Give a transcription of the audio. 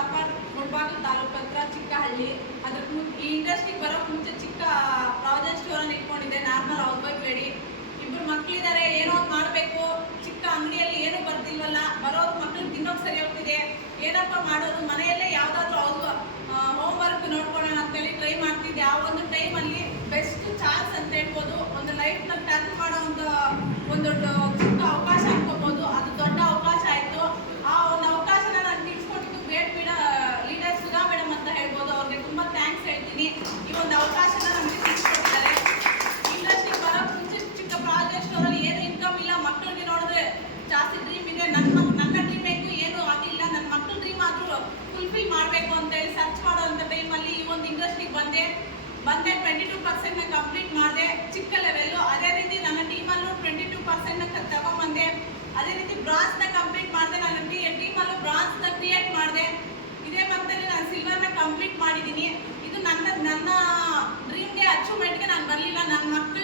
Proper Mulbagal taluk ಹತ್ರ ಚಿಕ್ಕಹಳ್ಳಿ. ಅದಕ್ಕೆ ಈ ಇಂಡಸ್ಟ್ರಿಗೆ ಬರೋಕ್ಕೆ ಮುಂಚೆ ಚಿಕ್ಕ ಪ್ರಾವಿಷನ್ ಸ್ಟೋರನ್ನು ಇಟ್ಕೊಂಡಿದ್ದೆ. Normal house wife lady. ಇಬ್ಬರು ಮಕ್ಕಳಿದ್ದಾರೆ, ಏನೋ ಒಂದು ಮಾಡಬೇಕು. ಚಿಕ್ಕ ಅಂಗಡಿಯಲ್ಲಿ ಏನೂ ಬರ್ತಿಲ್ವಲ್ಲ, ಬರೋರು ಮಕ್ಕಳು ತಿನ್ನೋಕೆ ಸರಿ ಹೋಗ್ತಿದೆ. ಏನಪ್ಪ ಮಾಡೋದು, ಮನೆಯಲ್ಲೇ ಯಾವುದಾದ್ರೂ ಹೋಮ್ ವರ್ಕ್ ನೋಡ್ಕೊಳ್ಳೋಣ ಅಂತೇಳಿ ಟ್ರೈ ಮಾಡ್ತಿದ್ದೆ. ಆ ಒಂದು ಟೈಮಲ್ಲಿ ಬೆಸ್ಟ್ ಚಾನ್ಸ್ ಅಂತ ಹೇಳ್ಬೋದು, ಒಂದು ಲೈಫ್ನ ಟರ್ನ್ ಮಾಡೋ ಒಂದು ಚಿಕ್ಕ ಅವಕಾಶ ಅನ್ಕೋಬೋದು. ಅದು ದೊಡ್ಡ ಅವಕಾಶ ಆಯಿತು. ಆ ಒಂದು ಅವಕಾಶನ ನಾನು ತಿಳಿಸ್ಕೊಟ್ಟಿದ್ದು ಗ್ರೇಟ್ ಲೀಡರ್ ಸುಧಾ ಮೇಡಮ್ ಅಂತ ಹೇಳ್ಬೋದು. ಅವ್ರಿಗೆ ತುಂಬ ಥ್ಯಾಂಕ್ಸ್ ಹೇಳ್ತೀನಿ. ಈ ಒಂದು ಅವಕಾಶನ ನಮಗೆ ತಿಳಿಸ್ಕೊಟ್ಟಿದ್ದಾರೆ. ಇಂಡಸ್ಟ್ರಿಗೆ ಬರೋಕ್ಕೆ ಮುಂಚೆ ಚಿಕ್ಕ ಪ್ರಾಜೆಕ್ಟ್ ಸ್ಟೋರಲ್ಲಿ ಏನು ಇನ್ಕಮ್ ಇಲ್ಲ. ಮಕ್ಕಳಿಗೆ ನೋಡಿದ್ರೆ ಜಾಸ್ತಿ ಡ್ರೀಮ್ ಇದೆ. ನನ್ನ ಡ್ರೀಮ್ ಬೇಕು, ಏನೂ ಆಗಲಿಲ್ಲ. ನನ್ನ ಮಕ್ಕಳ ಡ್ರೀಮ್ ಆದರೂ ಫುಲ್ಫಿಲ್ ಮಾಡಬೇಕು ಅಂತೇಳಿ ಸರ್ಚ್ ಮಾಡೋವಂಥ ಟೈಮಲ್ಲಿ ಈ ಒಂದು ಇಂಡಸ್ಟ್ರಿಗೆ ಬಂದೆ. 22% ಕಂಪ್ಲೀಟ್ ಮಾಡಿದೆ, ಚಿಕ್ಕ ಲೆವೆಲ್ಲು. ಅದೇ ರೀತಿ ನನ್ನ ಟೀಮಲ್ಲೂ 22% ತಗೊಂಬಂದೆ. ಅದೇ ರೀತಿ ಬ್ರಾನ್ಸ್ನ ಕಂಪ್ಲೀಟ್ ಮಾಡಿದೆ. ನನ್ನ ಟೀಮಲ್ಲೂ ಬ್ರಾನ್ಸ್ನ ಕ್ರಿಯೇಟ್ ಮಾಡಿದೆ. ಇದೇ ಮಂತಲ್ಲಿ ನಾನು ಸಿಲ್ವರ್ನ ಕಂಪ್ಲೀಟ್ ಮಾಡಿದ್ದೀನಿ. ಇದು ನನ್ನ ಡ್ರೀಮ್ಗೆ ಅಚೀವ್ಮೆಂಟ್ಗೆ ನಾನು ಬರಲಿಲ್ಲ. ನನ್ನ ಮಕ್ಕಳು